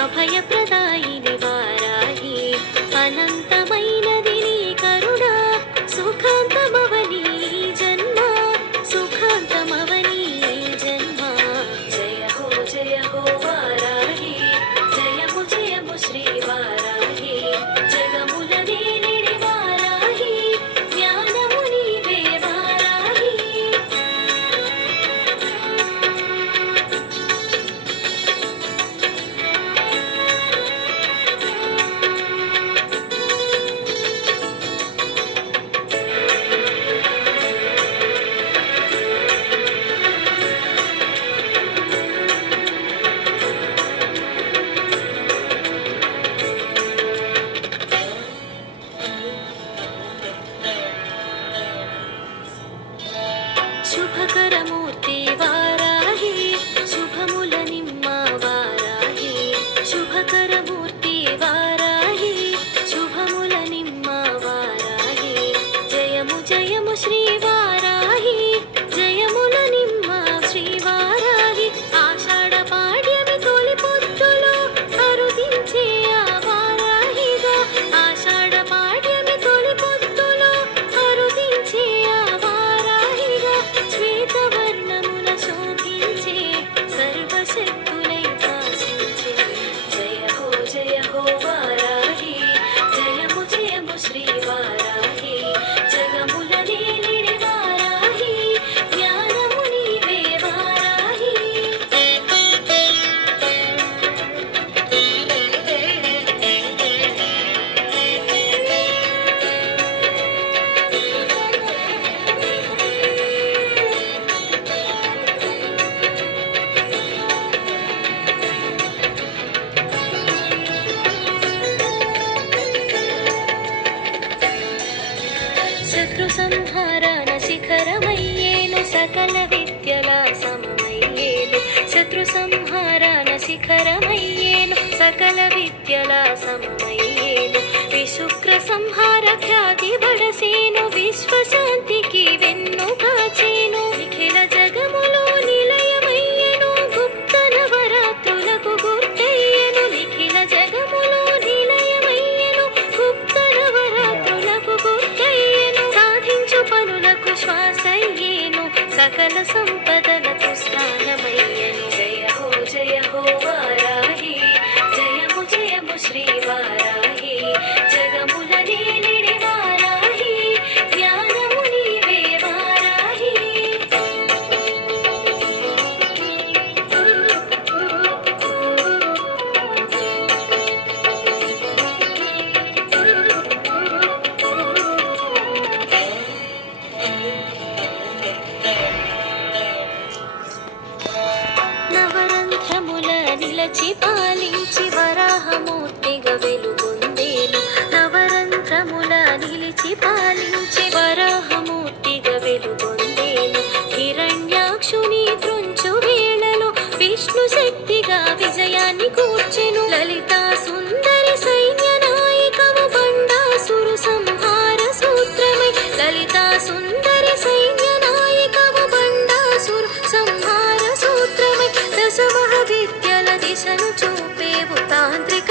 అభయప్రదాయిని వారాహి అనంతమైనది నీ కరుణ సుఖాంతమవని జన్మ సుఖాంతమవని జన్మ జయ హో వారాహి జయము జయము శ్రీ వారాహి జగముల నేలిడి వారాహి జ్ఞానము నీవే వారాహి శుభకరమూర్తి వారాహి శుభముల నిమ్మ వారాహి శుభకరమూర్తి వారాహి శుభముల నిమ్మ వారాహి జయము జయము శ్రీ వారాహి జయముల నిమ్మ శ్రీ వారాహి ఆషాఢ పాడ్యమి తొలి పొద్దులో అరుదించే ఆ వారాహిగా ఆషాఢ పాడ్యమి తొలి పొద్దులో అరుదించే ఆ వారాహిగా శ్వేతవర్ణమున శోభించే సర్వశక్తులై భాషించే జయ హో వారాహి జయము జయము శ్రీ వారాహి జగముల నేలిడి వారాహి జ్ఞానము నీవే వారాహి శత్రు సంహారాన శిఖరమయ్యేను సకల విద్యల సమమయ్యేను శత్రు సంహారాన శిఖరమయ్యేను సకల విద్యల సమమయ్యేను విశుక్ర సంహార ఖ్యాతి బడసేను విశ్వశాంతికి వెన్ను కాచేను నిఖిల జగములో నిలయమయ్యేను గుప్త నవరాత్రులకు గుర్తయ్యేను నిఖిల జగములో నిలయమయ్యేను గుప్త నవరాత్రులకు గుర్తయ్యేను సాధించు పనులకు శ్వాసయ్యేను సకల సంపదలకు స్థానమయ్యేను జయ హో వారాహి జయము జయము శ్రీ వారాహి జగముల నేలిడి వారాహి జ్ఞానము నీవే వారాహి నవరంధ్రముల నిలచి పాలించి వరాహమూర్తిగా వెలుగొందేను నవరంధ్రముల నిలిచి పాలించి వరాహమూర్తిగా వెలుగొందేను హిరణ్యాక్షుని త్రుంచు వేళలో విష్ణు శక్తిగా విజయాన్ని కూర్చెను లలితా సుందరి సైన్య నాయకము బండాసురు సంహార సూత్రమై లలితా సుందరి సైన్య నాయకము బండాసురు సంహార సూత్రమై దశమహ విద్యల దిశను చూపేవు తాంత్రిక